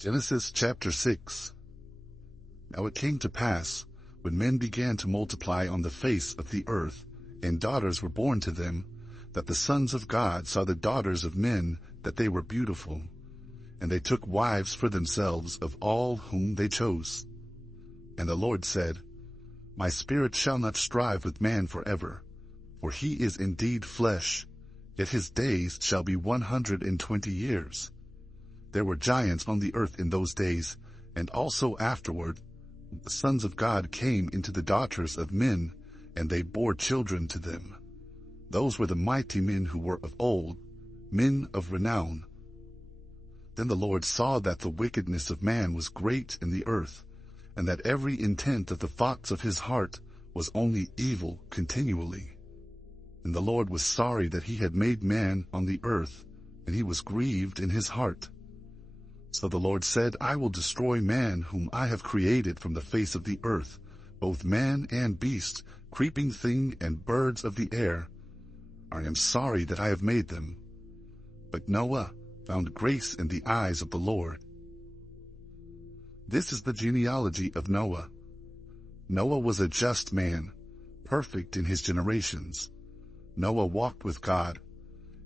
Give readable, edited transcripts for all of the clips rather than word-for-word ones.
Genesis chapter 6. Now it came to pass, when men began to multiply on the face of the earth, and daughters were born to them, that the sons of God saw the daughters of men, that they were beautiful. And they took wives for themselves of all whom they chose. And the Lord said, My spirit shall not strive with man forever, for he is indeed flesh, yet his days shall be 120 years. There were giants on the earth in those days, and also afterward the sons of God came into the daughters of men, and they bore children to them. Those were the mighty men who were of old, men of renown. Then the Lord saw that the wickedness of man was great in the earth, and that every intent of the thoughts of his heart was only evil continually. And the Lord was sorry that he had made man on the earth, and he was grieved in his heart. So the Lord said, I will destroy man whom I have created from the face of the earth, both man and beast, creeping thing and birds of the air. I am sorry that I have made them. But Noah found grace in the eyes of the Lord. This is the genealogy of Noah. Noah was a just man, perfect in his generations. Noah walked with God,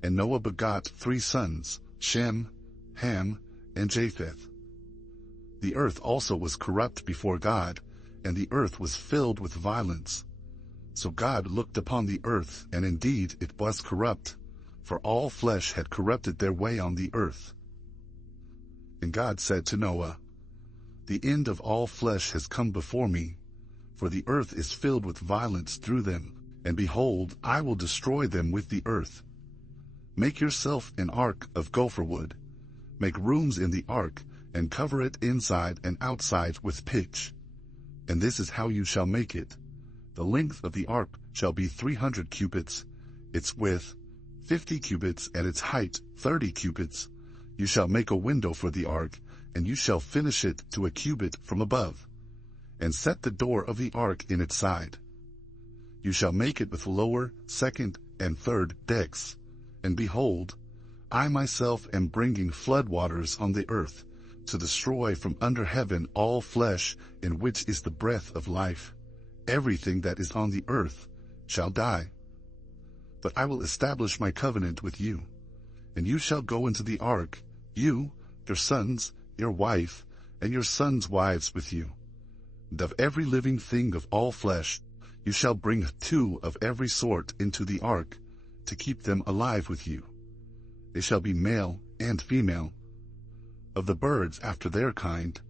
and Noah begot 3 sons, Shem, Ham, and Japheth. The earth also was corrupt before God, and the earth was filled with violence. So God looked upon the earth, and indeed it was corrupt, for all flesh had corrupted their way on the earth. And God said to Noah, The end of all flesh has come before me, for the earth is filled with violence through them, and behold, I will destroy them with the earth. Make yourself an ark of gopher wood. Make rooms in the ark, and cover it inside and outside with pitch. And this is how you shall make it. The length of the ark shall be 300 cubits, its width 50 cubits, and its height 30 cubits. You shall make a window for the ark, and you shall finish it to a cubit from above, and set the door of the ark in its side. You shall make it with lower, second, and third decks. And behold, I myself am bringing flood waters on the earth, to destroy from under heaven all flesh in which is the breath of life. Everything that is on the earth shall die. But I will establish my covenant with you, and you shall go into the ark, you, your sons, your wife, and your sons' wives with you. And of every living thing of all flesh, you shall bring 2 of every sort into the ark, to keep them alive with you. They shall be male and female. Of the birds after their kind,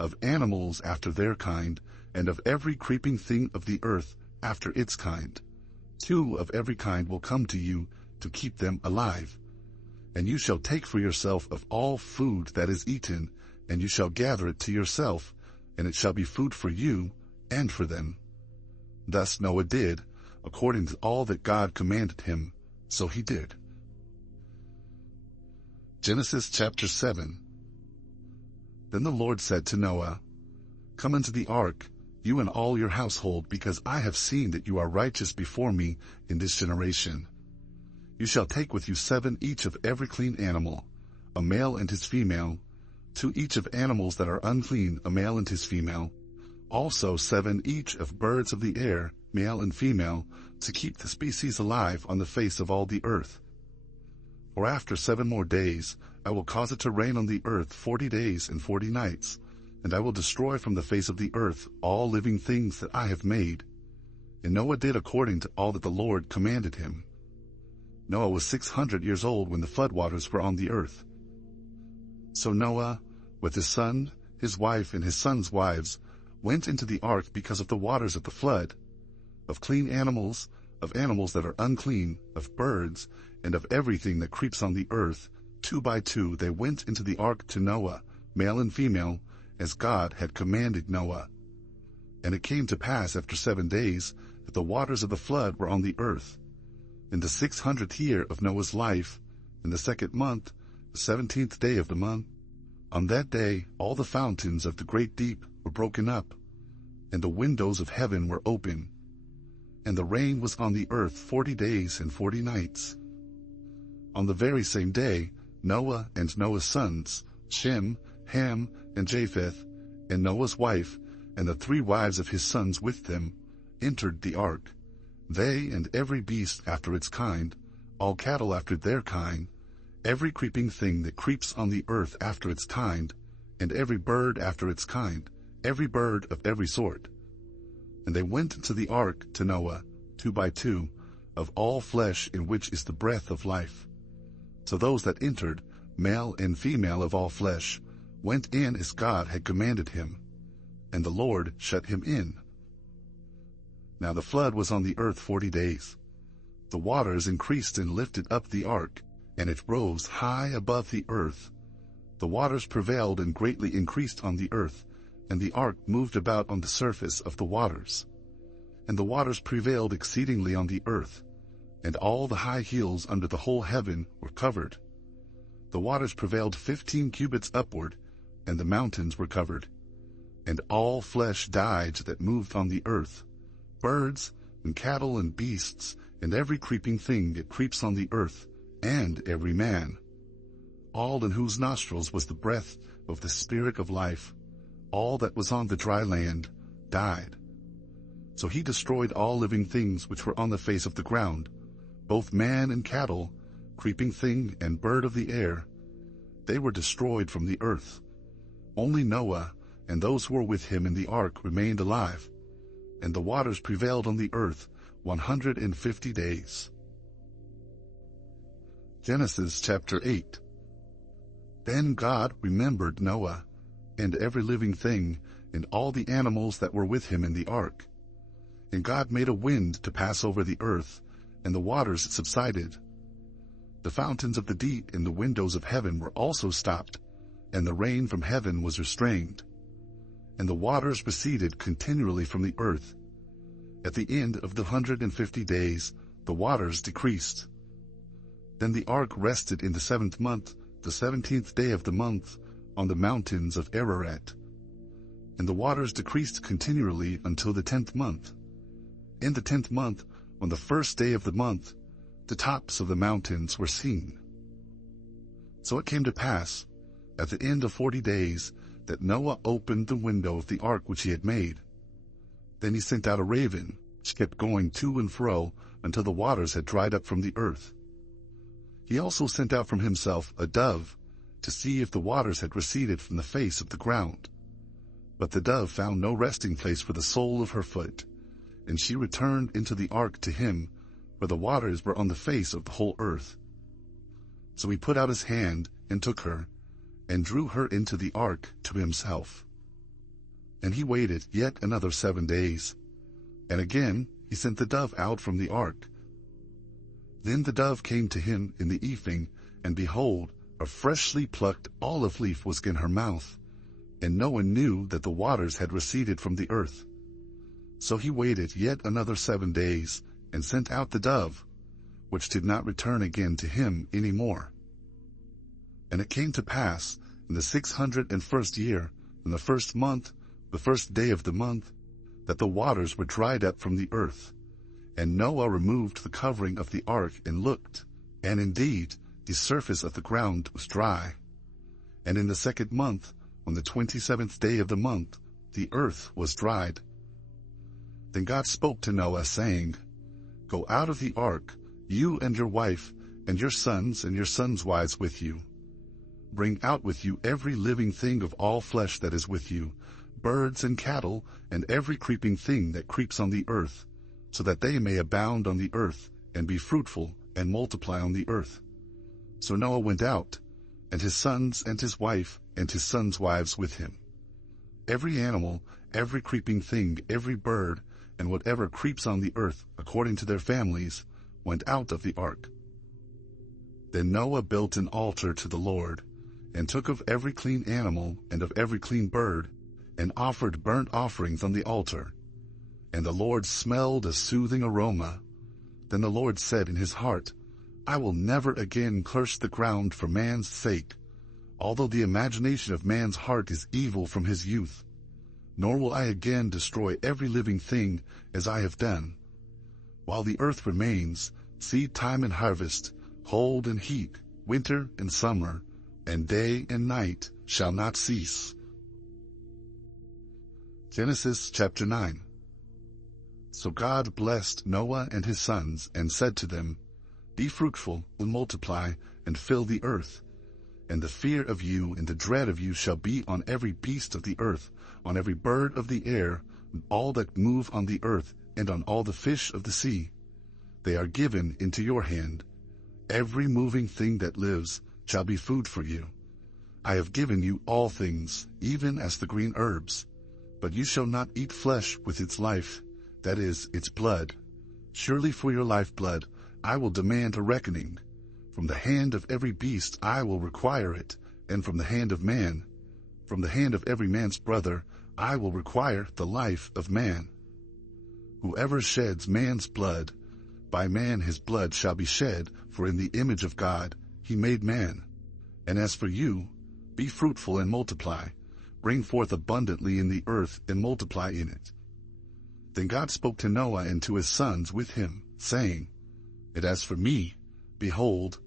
of animals after their kind, and of every creeping thing of the earth after its kind. 2 of every kind will come to you to keep them alive. And you shall take for yourself of all food that is eaten, and you shall gather it to yourself, and it shall be food for you and for them. Thus Noah did, according to all that God commanded him, so he did. Genesis chapter 7. Then the Lord said to Noah, Come into the ark, you and all your household, because I have seen that you are righteous before me in this generation. You shall take with you 7 each of every clean animal, a male and his female, 2 each of animals that are unclean, a male and his female, also 7 each of birds of the air, male and female, to keep the species alive on the face of all the earth. For after 7 more days I will cause it to rain on the earth 40 days and 40 nights, and I will destroy from the face of the earth all living things that I have made. And Noah did according to all that the Lord commanded him. Noah was 600 years old when the floodwaters were on the earth. So Noah, with his son, his wife, and his sons' wives, went into the ark because of the waters of the flood. Of clean animals, of animals that are unclean, of birds, and of everything that creeps on the earth, 2 by 2 they went into the ark to Noah, male and female, as God had commanded Noah. And it came to pass after 7 days that the waters of the flood were on the earth. In the 600th year of Noah's life, in the 2nd month, the 17th day of the month, on that day all the fountains of the great deep were broken up, and the windows of heaven were open, and the rain was on the earth 40 days and 40 nights. On the very same day, Noah and Noah's sons, Shem, Ham, and Japheth, and Noah's wife, and the 3 wives of his sons with them, entered the ark, they and every beast after its kind, all cattle after their kind, every creeping thing that creeps on the earth after its kind, and every bird after its kind, every bird of every sort. And they went into the ark to Noah, 2 by 2, of all flesh in which is the breath of life. So those that entered, male and female of all flesh, went in as God had commanded him, and the Lord shut him in. Now the flood was on the earth 40 days. The waters increased and lifted up the ark, and it rose high above the earth. The waters prevailed and greatly increased on the earth, and the ark moved about on the surface of the waters. And the waters prevailed exceedingly on the earth, and all the high hills under the whole heaven were covered. The waters prevailed 15 cubits upward, and the mountains were covered. And all flesh died that moved on the earth, birds, and cattle, and beasts, and every creeping thing that creeps on the earth, and every man. All in whose nostrils was the breath of the Spirit of life, all that was on the dry land, died. So he destroyed all living things which were on the face of the ground, both man and cattle, creeping thing and bird of the air. They were destroyed from the earth. Only Noah and those who were with him in the ark remained alive, and the waters prevailed on the earth 150 days. Genesis chapter 8. Then God remembered Noah, and every living thing, and all the animals that were with him in the ark. And God made a wind to pass over the earth, and the waters subsided. The fountains of the deep and the windows of heaven were also stopped, and the rain from heaven was restrained. And the waters receded continually from the earth. At the end of the 150 days, the waters decreased. Then the ark rested in the 7th month, the 17th day of the month, on the mountains of Ararat. And the waters decreased continually until the 10th month. In the 10th month, on the 1st day of the month, the tops of the mountains were seen. So it came to pass, at the end of 40 days, that Noah opened the window of the ark which he had made. Then he sent out a raven, which kept going to and fro until the waters had dried up from the earth. He also sent out from himself a dove, to see if the waters had receded from the face of the ground. But the dove found no resting place for the sole of her foot, and she returned into the ark to him, where the waters were on the face of the whole earth. So he put out his hand and took her, and drew her into the ark to himself. And he waited yet another 7 days, and again he sent the dove out from the ark. Then the dove came to him in the evening, and behold, a freshly plucked olive leaf was in her mouth, and no one knew that the waters had receded from the earth. So he waited yet another 7 days, and sent out the dove, which did not return again to him any more. And it came to pass, in the 601st year, in the 1st month, the 1st day of the month, that the waters were dried up from the earth. And Noah removed the covering of the ark and looked, and indeed the surface of the ground was dry. And in the 2nd month, on the 27th day of the month, the earth was dried. Then God spoke to Noah, saying, Go out of the ark, you and your wife, and your sons and your sons' wives with you. Bring out with you every living thing of all flesh that is with you, birds and cattle, and every creeping thing that creeps on the earth, so that they may abound on the earth, and be fruitful, and multiply on the earth. So Noah went out, and his sons and his wife, and his sons' wives with him. Every animal, every creeping thing, every bird, and whatever creeps on the earth, according to their families, went out of the ark. Then Noah built an altar to the Lord, and took of every clean animal and of every clean bird, and offered burnt offerings on the altar. And the Lord smelled a soothing aroma. Then the Lord said in his heart, I will never again curse the ground for man's sake, although the imagination of man's heart is evil from his youth. Nor will I again destroy every living thing as I have done. While the earth remains, seed time and harvest, cold and heat, winter and summer, and day and night shall not cease. Genesis chapter 9. So God blessed Noah and his sons, and said to them, Be fruitful, and multiply, and fill the earth. And the fear of you and the dread of you shall be on every beast of the earth, on every bird of the air, and all that move on the earth, and on all the fish of the sea. They are given into your hand. Every moving thing that lives shall be food for you. I have given you all things, even as the green herbs. But you shall not eat flesh with its life, that is, its blood. Surely for your lifeblood I will demand a reckoning. From the hand of every beast I will require it, and from the hand of man, from the hand of every man's brother, I will require the life of man. Whoever sheds man's blood, by man his blood shall be shed, for in the image of God he made man. And as for you, be fruitful and multiply, bring forth abundantly in the earth and multiply in it. Then God spoke to Noah and to his sons with him, saying, And as for me, behold,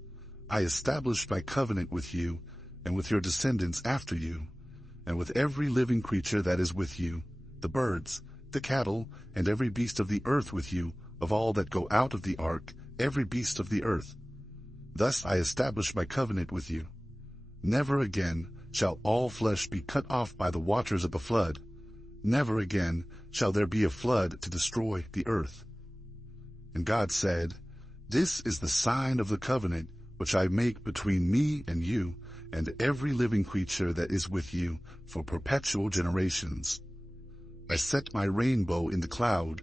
I establish my covenant with you, and with your descendants after you, and with every living creature that is with you, the birds, the cattle, and every beast of the earth with you, of all that go out of the ark, every beast of the earth. Thus I establish my covenant with you. Never again shall all flesh be cut off by the waters of a flood. Never again shall there be a flood to destroy the earth. And God said, This is the sign of the covenant which I make between me and you, and every living creature that is with you, for perpetual generations. I set my rainbow in the cloud,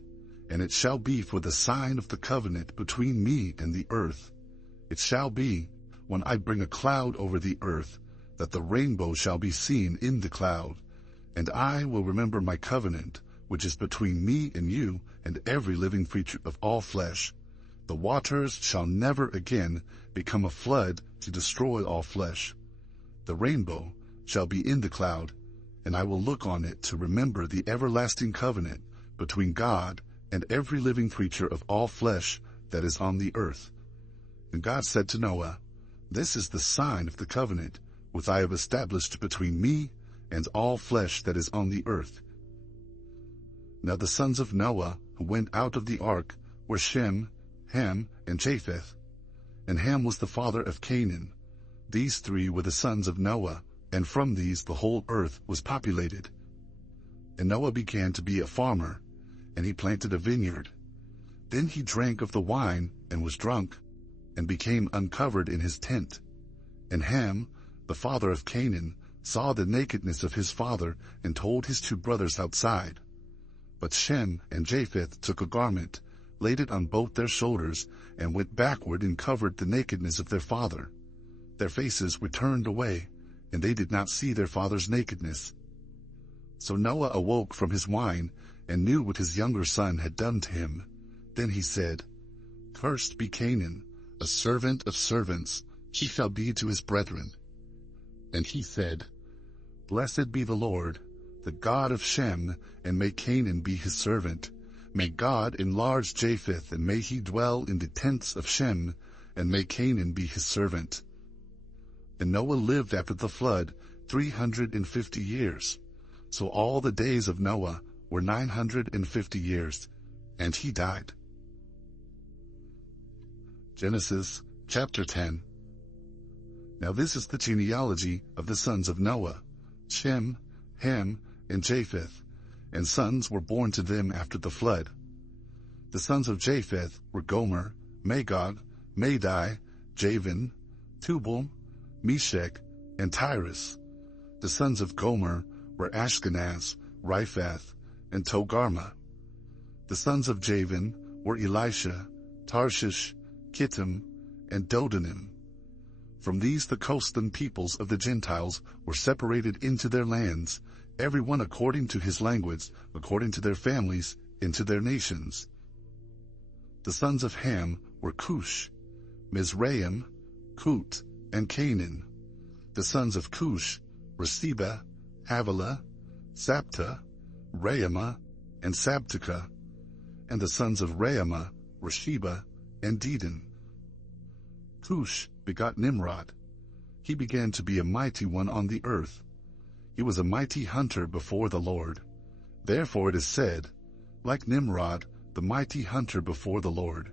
and it shall be for the sign of the covenant between me and the earth. It shall be, when I bring a cloud over the earth, that the rainbow shall be seen in the cloud, and I will remember my covenant, which is between me and you and every living creature of all flesh. The waters shall never again become a flood to destroy all flesh. The rainbow shall be in the cloud, and I will look on it to remember the everlasting covenant between God and every living creature of all flesh that is on the earth. And God said to Noah, This is the sign of the covenant which I have established between me and all flesh that is on the earth. Now the sons of Noah who went out of the ark were Shem, Ham, and Japheth. And Ham was the father of Canaan. These three were the sons of Noah, and from these the whole earth was populated. And Noah began to be a farmer, and he planted a vineyard. Then he drank of the wine and was drunk, and became uncovered in his tent. And Ham, the father of Canaan, saw the nakedness of his father, and told his two brothers outside. But Shem and Japheth took a garment, laid it on both their shoulders, and went backward and covered the nakedness of their father. Their faces were turned away, and they did not see their father's nakedness. So Noah awoke from his wine, and knew what his younger son had done to him. Then he said, Cursed be Canaan, a servant of servants, he shall be to his brethren. And he said, Blessed be the Lord, the God of Shem, and may Canaan be his servant. May God enlarge Japheth, and may he dwell in the tents of Shem, and may Canaan be his servant. And Noah lived after the flood 350 years. So all the days of Noah were 950 years, and he died. Genesis chapter 10. Now this is the genealogy of the sons of Noah, Shem, Ham, and Japheth, and sons were born to them after the flood. The sons of Japheth were Gomer, Magog, Madai, Javan, Tubal, Meshech, and Tyrus. The sons of Gomer were Ashkenaz, Riphath, and Togarmah. The sons of Javan were Elisha, Tarshish, Kittim, and Dodanim. From these the coastland peoples of the Gentiles were separated into their lands, every one according to his language, according to their families, into their nations. The sons of Ham were Cush, Mizraim, Kut, and Canaan. The sons of Cush were Seba, Havilah, Sapta, Raamah, and Sabteka. And the sons of Raamah were Sheba and Dedan. Cush begot Nimrod. he began to be a mighty one on the earth. He was a mighty hunter before the Lord. Therefore it is said, like Nimrod, the mighty hunter before the Lord.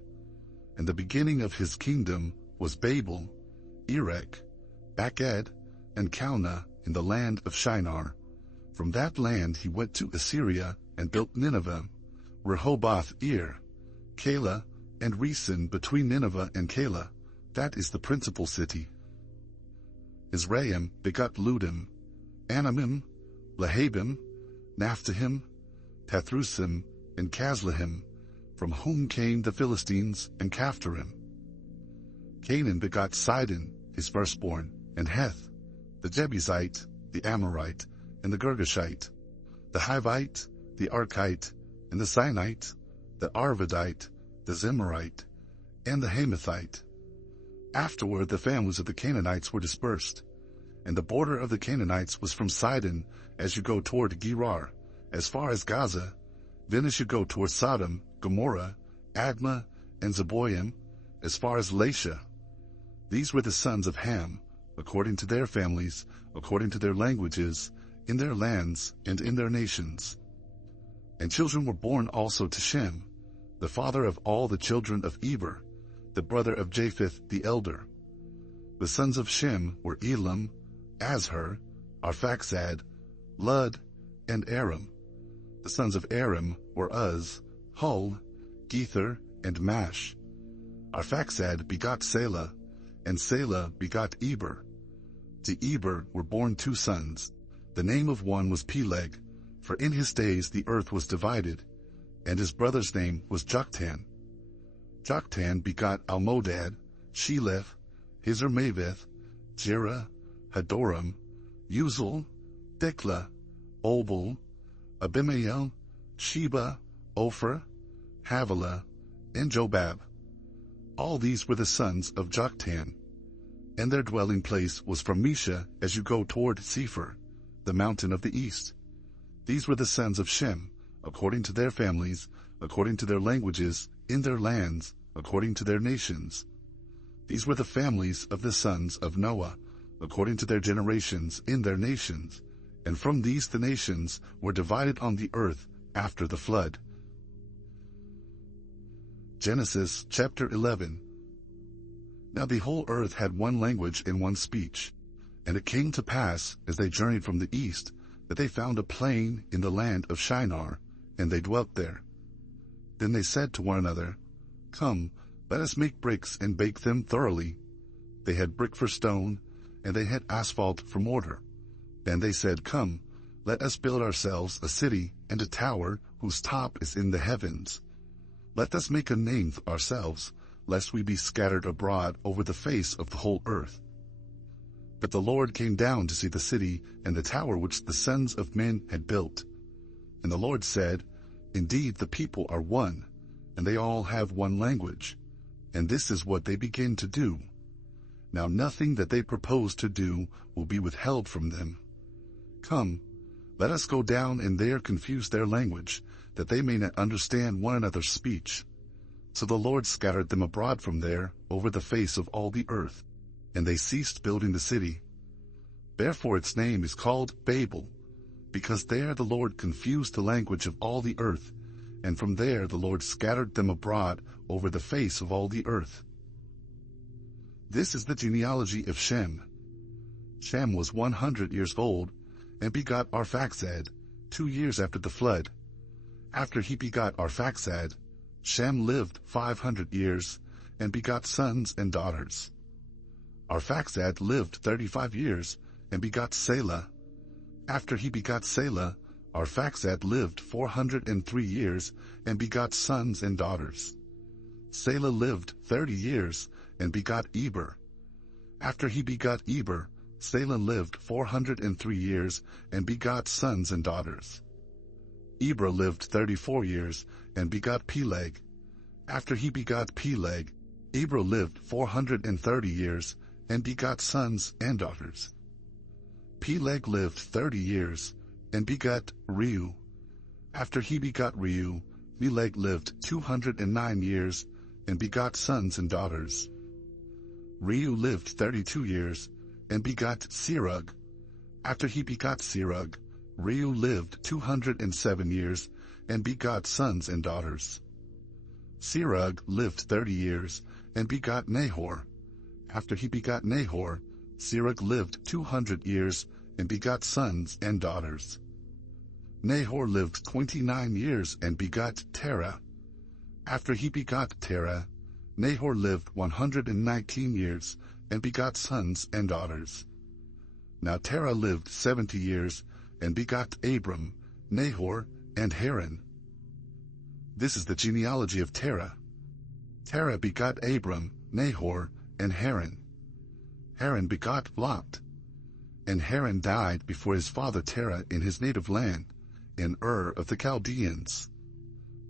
And the beginning of his kingdom was Babel, Erech, Akkad, and Calneh in the land of Shinar. From that land he went to Assyria and built Nineveh, Rehoboth-ir, Calah, and Resen between Nineveh and Calah. That is the principal city. Israel begot Ludim, Anamim, Lehabim, Naphtahim, Pathrusim, and Casluhim, from whom came the Philistines and Caphtorim. Canaan begot Sidon, his firstborn, and Heth, the Jebusite, the Amorite, and the Girgashite, the Hivite, the Archite, and the Sinite, the Arvadite, the Zemarite, and the Hamathite. Afterward the families of the Canaanites were dispersed, and the border of the Canaanites was from Sidon as you go toward Gerar, as far as Gaza, then as you go toward Sodom, Gomorrah, Admah, and Zeboim, as far as Lasha. These were the sons of Ham, according to their families, according to their languages, in their lands and in their nations. And children were born also to Shem, the father of all the children of Eber, the brother of Japheth the elder. The sons of Shem were Elam, Azhar, Arphaxad, Lud, and Aram. The sons of Aram were Uz, Hul, Gether, and Mash. Arphaxad begot Selah, and Selah begot Eber. To Eber were born 2 sons. The name of one was Peleg, for in his days the earth was divided, and his brother's name was Joktan. Joktan begot Almodad, Sheleph, Hazarmaveth, Jerah, Hadoram, Uzal, Diklah, Obal, Abimael, Sheba, Ophir, Havilah, and Jobab. All these were the sons of Joktan, and their dwelling place was from Mesha as you go toward Sephir, the mountain of the east. These were the sons of Shem, according to their families, according to their languages, in their lands, according to their nations. These were the families of the sons of Noah, according to their generations, in their nations. And from these the nations were divided on the earth after the flood. Genesis chapter 11. Now the whole earth had one language and one speech. And it came to pass, as they journeyed from the east, that they found a plain in the land of Shinar, and they dwelt there. Then they said to one another, Come, let us make bricks and bake them thoroughly. They had brick for stone, and they had asphalt for mortar. Then they said, Come, let us build ourselves a city and a tower whose top is in the heavens. Let us make a name for ourselves, lest we be scattered abroad over the face of the whole earth. But the Lord came down to see the city and the tower which the sons of men had built. And the Lord said, Indeed, the people are one, and they all have one language, and this is what they begin to do. Now nothing that they propose to do will be withheld from them. Come, let us go down and there confuse their language, that they may not understand one another's speech. So the Lord scattered them abroad from there over the face of all the earth, and they ceased building the city. Therefore its name is called Babel, because there the Lord confused the language of all the earth, and from there the Lord scattered them abroad over the face of all the earth. This is the genealogy of Shem. Shem was 100 years old, and begot Arphaxad 2 years after the flood. After he begot Arphaxad, Shem lived 500 years, and begot sons and daughters. Arphaxad lived 35 years, and begot Selah. After he begot Selah, Arphaxad lived 403 years, and begot sons and daughters. Selah lived 30 years, and begot Eber. After he begot Eber, Selah lived 403 years, and begot sons and daughters. Eber lived 34 years, and begot Peleg. After he begot Peleg, Eber lived 430 years, and begot sons and daughters. Peleg lived 30 years, and begot Reu. After he begot Reu, Peleg lived 209 years, and begot sons and daughters. Reu lived 32 years, and begot Serug. After he begot Serug, Reu lived 207 years, and begot sons and daughters. Serug lived 30 years, and begot Nahor. After he begot Nahor, Serug lived 200 years, and begot sons and daughters. Nahor lived 29 years, and begot Terah. After he begot Terah, Nahor lived 119 years, and begot sons and daughters. Now Terah lived 70 years, and begot Abram, Nahor, and Haran. This is the genealogy of Terah. Terah begot Abram, Nahor, and Haran. Haran begot Lot. And Haran died before his father Terah in his native land, in Ur of the Chaldeans.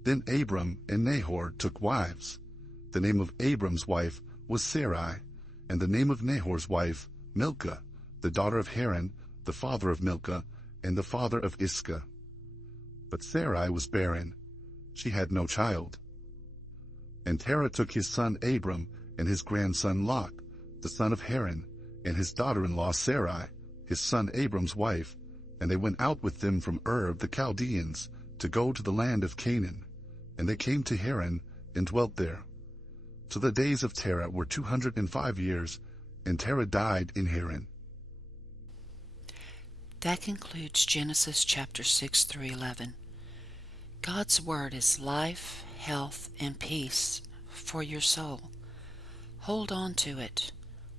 Then Abram and Nahor took wives. The name of Abram's wife was Sarai, and the name of Nahor's wife, Milcah, the daughter of Haran, the father of Milcah, and the father of Iscah. But Sarai was barren. She had no child. And Terah took his son Abram and his grandson Lot, the son of Haran, and his daughter-in-law Sarai, his son Abram's wife, and they went out with them from Ur of the Chaldeans to go to the land of Canaan. And they came to Haran and dwelt there. So the days of Terah were 205 years, and Terah died in Haran. That concludes Genesis chapter 6 through 11. God's Word is life, health, and peace for your soul. Hold on to it,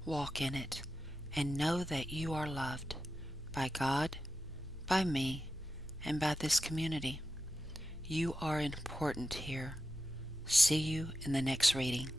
walk in it, and know that you are loved by God, by me, and by this community. You are important here. See you in the next reading.